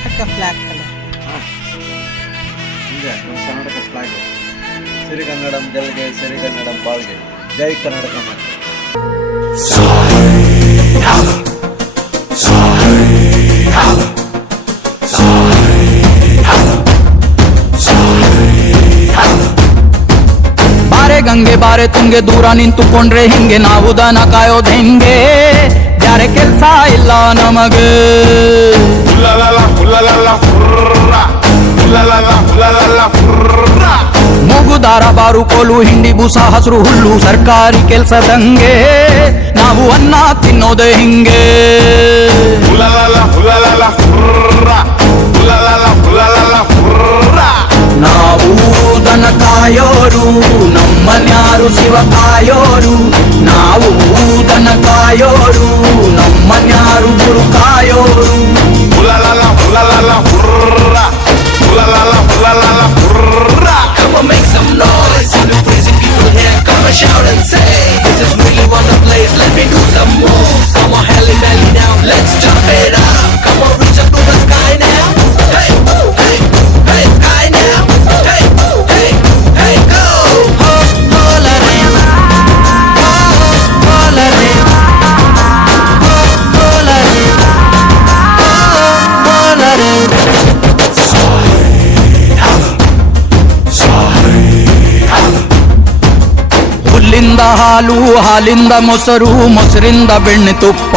Karnataka flag colour ಹಿಂಗೆ ನಮ್ಮ Karnataka flag ಸಿರಿಗನ್ನಡಂ ಗೆಲ್ಗೆ ಸಿರಿಗನ್ನಡಂ ಬಾಳ್ಗೆ ಜೈ ಕರ್ನಾಟಕ ಮಾತೆ. ಬಾರೆ ಗಂಗೆ ಬಾರೆ ತುಂಗೆ ದೂರ ನಿಂತುಕೊಂಡ್ರೆ ಹಿಂಗೆ ನಾವು ದನ ಕಾಯೋದ್ ಹೆಂಗೆ? ಯಾರೆ ಕೆಲ್ಸ ಇಲ್ಲ ನಮಗೆ. La la la la la la la la la la la la hurra ಮೂಗುದಾರ ಬಾರು ಕೋಲು ಹಿಂಡಿ ಬೂಸ ಹಸಿರು ಹುಲ್ಲು ಸರ್ಕಾರಿ ಕೆಲ್ಸದಂಗೆ ನಾವು ಅನ್ನ ತಿನ್ನೋದೆ ಹಿಂಗೆ. la la la la la la la la la la la la hurra ನಾವು ದನ ಕಾಯೋರು ನಮ್ಮನ್ಯಾರು ಶಿವ ಕಾಯೋರು ನಾವು ದನ ಕಾಯೋರು ನಮ್ಮನ್ಯಾರು ಗುರು ಕಾಯೋರು ಹುಲ್ಲಿಂದ ಹಾಲು, ಹಾಲಿಂದ ಮೊಸರು, ಮೊಸರಿಂದ ಬೆಣ್ಣೆ ತುಪ್ಪ.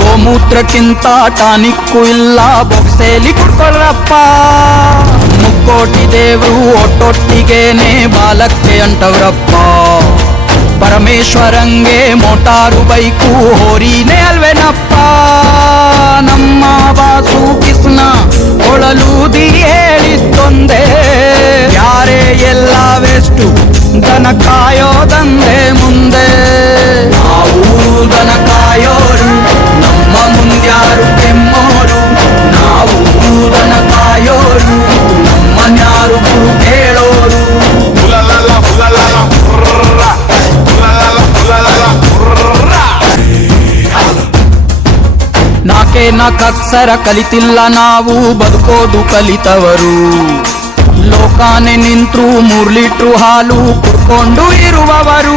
ಗೋಮೂತ್ರಕ್ಕಿಂತ ಟಾನಿಕ್ಕು ಇಲ್ಲ, ಬೊಕ್ಸೇಲಿ ಕುಡ್ಕೊಳ್ಳಪ್ಪ. ಮುಕ್ಕೋಟಿ ದೇವರು ಒಟ್ಟೊಟ್ಟಿಗೇನೆ ಬಾಲಕ್ಕೆ ಅಂಟವ್ರಪ್ಪ. ಪರಮೇಶ್ವರಂಗೆ ಮೋಟಾರು ಬೈಕು ಹೋರಿನೇ ಅಲ್ವೇನಪ್ಪ. ನಮ್ಮ ಬಾಸು ಕಿಸ್ನ ಕೊಳಲೂದಿ ಹೇಳಿದ್ದೊಂದೇ. ಯಾರೇ ಎಲ್ಲ ವೆಸ್ಟು ದನ ಕಾಯೋದಂದೆ ಮುಂದೆ. ನಾವು ದನ ಕಾಯೋರು ನಮ್ಮ ಮುಂದ್ಯಾರು ಕೆಮ್ಮೋರು. ನಾವು ದನ ಕಾಯೋರು ನಮ್ಮನ್ಯಾರು ಕೇಳೋರು. ಹುಲಲಲ ನಾಕೆ ನಾಕಕ್ಷರ ಕಲಿತಿಲ್ಲ ನಾವು ಬದುಕೋದು ಕಲಿತವರು. ಲೋಕಾನೆ ನಿಂತ್ರು ಮೂರ್ ಹಾಲು ಕುಡ್ಕೊಂಡು ಇರುವವರು.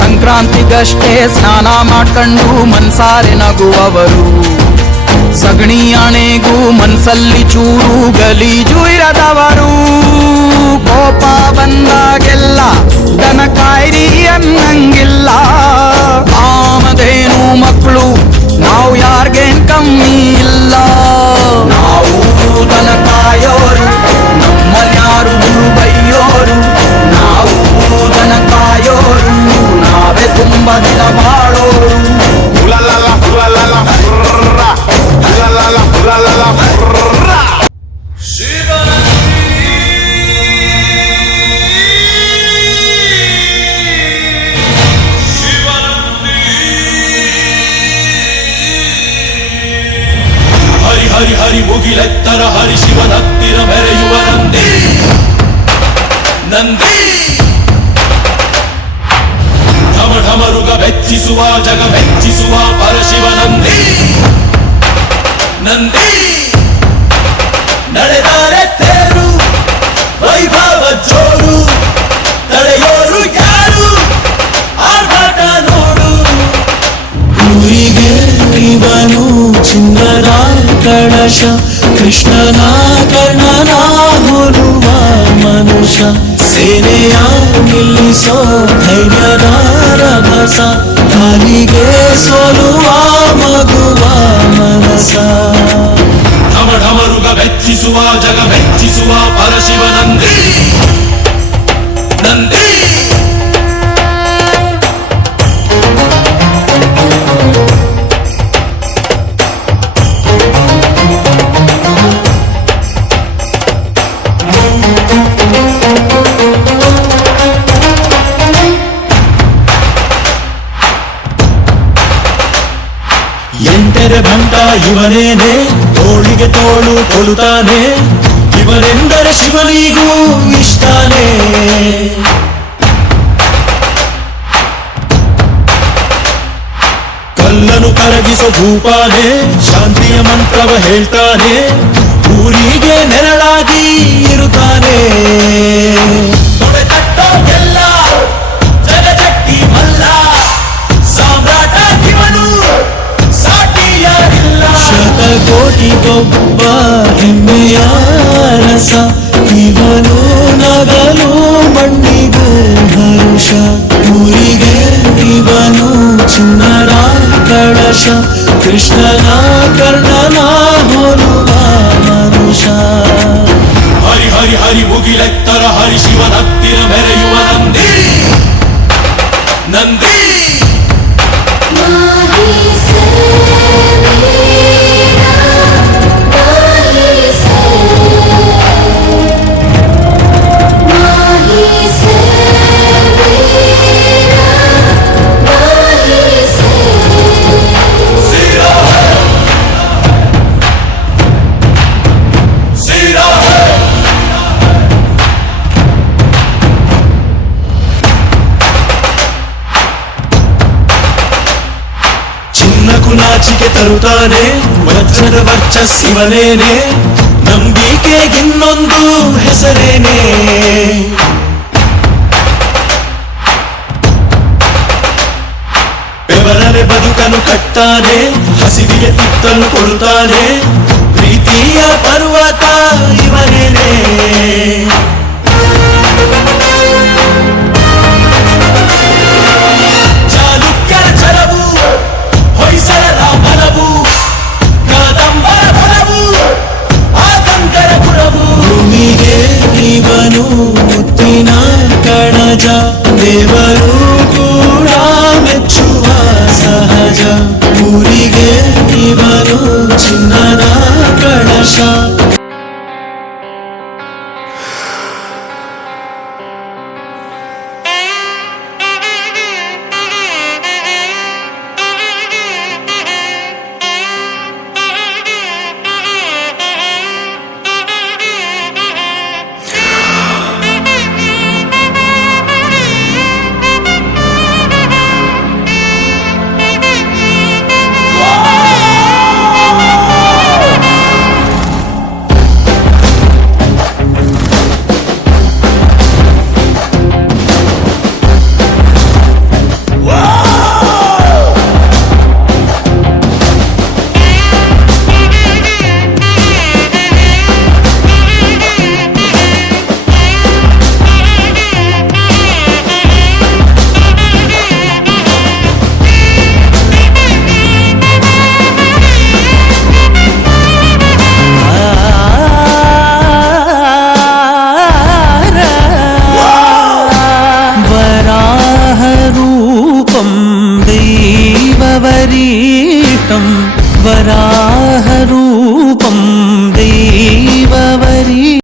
ಸಂಕ್ರಾಂತಿಗಷ್ಟೇ ಸ್ನಾನ ಮಾಡ್ಕೊಂಡು ಮನ್ಸಾರೆ ನಗುವವರು. ಸಗಣಿ ಆಣೆಗೂ ಮನ್ಸಲ್ಲಿ ಚೂರು ಗಲೀಜು ಇರದವರು. ಕೋಪ ಬಂದಾಗೆಲ್ಲ ದನ ಕಾಯ್ರಿ ಅನ್ನಂಗಿಲ್ಲ. ಆಮದೇನು ಮಕ್ಕಳು ಢಮರುಗ ಮೆಚ್ಚಿಸುವ ಜಗ ಮೆಚ್ಚಿಸುವ ಪರಶಿವ ನಂದಿ ನಂದಿ ನಡೆದಾರೆ ತೇರು ವೈಭವ ಜೋರು ತಡೆಯೋರು ಯಾರು ಆರ್ಭಟ ನೋಡು ಊರಿಗೆ ಇವನು ಚಿನ್ನದ ಕಳಶ ಕೃಷ್ಣನ ಕರ್ಣನ ಹೋಲುವ ಮನುಷ್ಯ ಸೇನೆಯ ನಿಲ್ಲಿಸೋ ಧೈರ್ಯದ ರಭಸ ಕಾಲಿಗೆ ಸೋಲುವ ಮಗುವ ಮನಸ ಢಮ ಢಮರುಗ ಮೆಚ್ಚಿಸುವ ಜಗ ಮೆಚ್ಚಿಸುವ ಪರಶಿವ ಎಂಟರೆ ಭಂಟ ಇವನೇನೆ, ತೋಳಿಗೆ ತೋಳು ಕೊಡುತ್ತಾನೆ ಇವನೆಂದರೆ ಶಿವನಿಗೂ ಇಷ್ಟಾನೇ. ಕಲ್ಲನು ಕರಗಿಸೋ ಭೂಪಾನೆ ಶಾಂತಿಯ ಮಂತ್ರವ ಹೇಳ್ತಾನೆ, ಊರಿಗೆ ನೆರಳಾಗಿ ಇರುತ್ತಾನೆ. ಶತಕೋಟಿಗೊಬ್ಬ ಹೆಮ್ಮೆಯ ರಸ ಇವನು ನಗಲು ಮಣ್ಣಿಗೂ ಹರುಷ ಊರಿಗೆ ಇವನು ಚಿನ್ನರ ಕಳಶ ಕೃಷ್ಣನ ಕರ್ಣನ ಹೋಲುವ ಮನುಷ್ಯ ಹರಿ ಹರಿ ಹರಿ ಮುಗಿಲೆತ್ತರ ಹರಿ ಶಿವನ ಹತ್ತಿರ ಮೆರೆಯುವ ನಂದಿ ನಂದಿ ನಾಚಿಕೆ ತರುತ್ತಾನೆ, ವಜ್ರದ ವರ್ಚಸ್ಸಿವನೇನೆ ನಂಬಿಕೆಗಿನ್ನೊಂದು ಹೆಸರೇನೆ. ಬೆವರಲೆ ಬದುಕನ್ನು ಕಟ್ತಾನೆ, ಹಸಿವಿಗೆ ತಿತ್ತಲು ಕೊಡುತ್ತಾನೆ, ಪ್ರೀತಿಯ ಪರ್ವತ ಇವನೇನೆ.